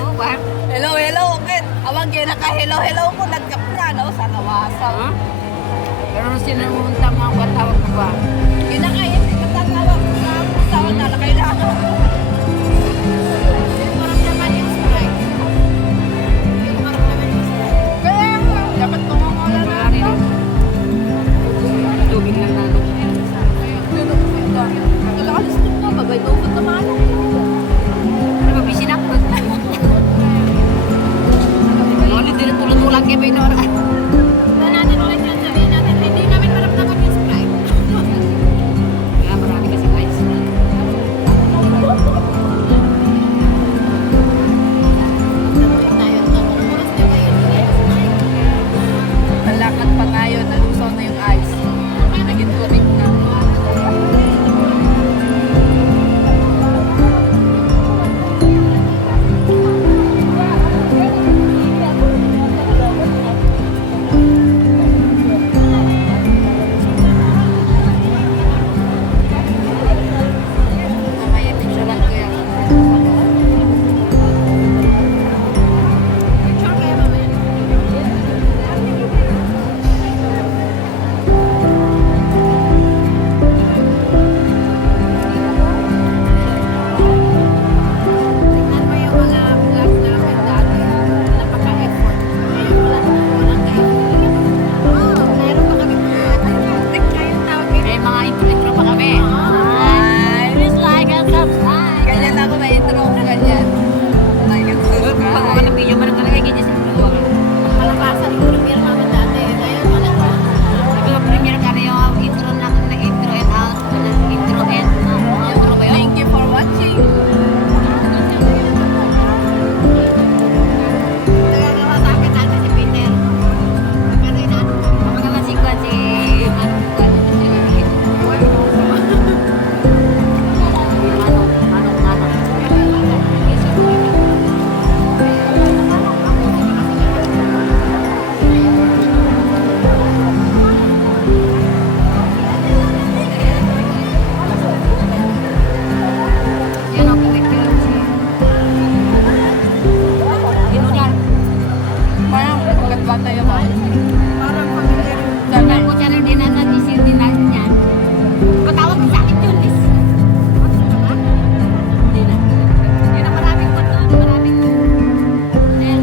Hello, hello, okay. Awang ginaka-hello, hello ko, nagkapla, no? Sa lawasan. Ha? Pero sinumunta mga katawag ko ba? Kinakain, matatawag na, tawag na, kailangan. Kaya nga, dapat tumangola na. Tubig lang natin. Nakakalistok na, babay-bukod naman. Ano ba, busy na? Ulit din tulad-tulad kayo ba yun? natin ulit yung sabihin natin, hindi namin maramdaman yung Sprite. Kaya marami kasi guys. Malakad pa ngayon, nalusaw na yung ice. Naging tubig na. Mamaya picture lang ko yan. Picture kayo mamaya. Tignan mo yung mga vlogs namin dati. Napaka-effort. Ngayon walang ka-effort. Meron pa kami kaya yung tawag yun. Eh, mga intro-intro pa kami. Please like and subscribe. Ganyan ako na intro ko ganyan. Like and Pag ako subscribe. ng video, man talaga ganyan sa video. Malapasan yung premiere namin dati. Ngayon wala pa. Sabi ko, premiere kami yung intro na intro and out. Intro and outro ba yun? Thank you for watching. Nagagawa sa akin dati si Peter. Pero inaano ko. Ako naman si Kwan, si Manong Kwan. Yan ang picture si Inunan. Parang ugat bata yung mga. Parang familiar. Sabi ko siya rin dinatan ni Sir Dinan niyan. Patawag sa akin yun, Liz. Hindi na. Yun ang maraming ko doon, maraming then,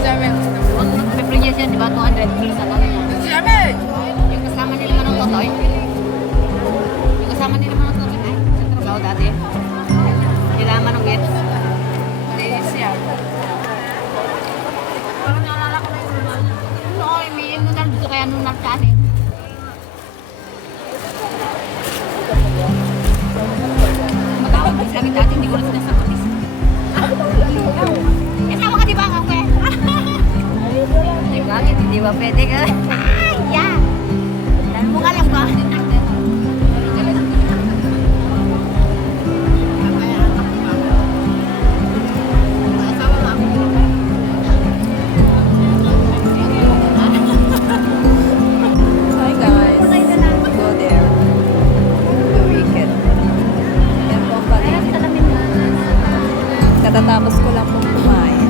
Sabi, pag nagpe-previous yan, di ba, 200 kilos ako na yan. sabi, Yung kasama nila Manong Totoy. Yung kasama nila Manong Totoy, ay, sa trabaho dati. Nila Manong Gets. malinis yan. Parang naalala ko na yung normal. No, may Inunan dito kaya nung nagkanin. Matawag din kami dati, hindi ko na sinasagot. Kasama ka di ba ako eh? Ay, bakit? Hindi ba pwede ka? Ay, yeah! Dahil mo ka lang ba? Hi guys, go there. The weekend. Yan po ang paligid. Katatapos ko lang pong kumain.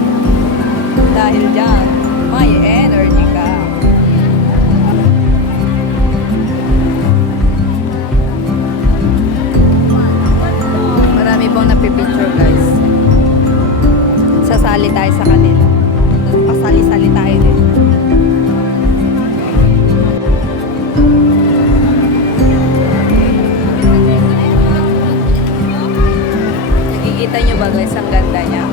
Dahil dyan, may energy ka. Marami pong napipicture guys. Sasali tayo sa kanila. Pasali-sali tayo din. Nakikita nyo ba guys, ang ganda niya.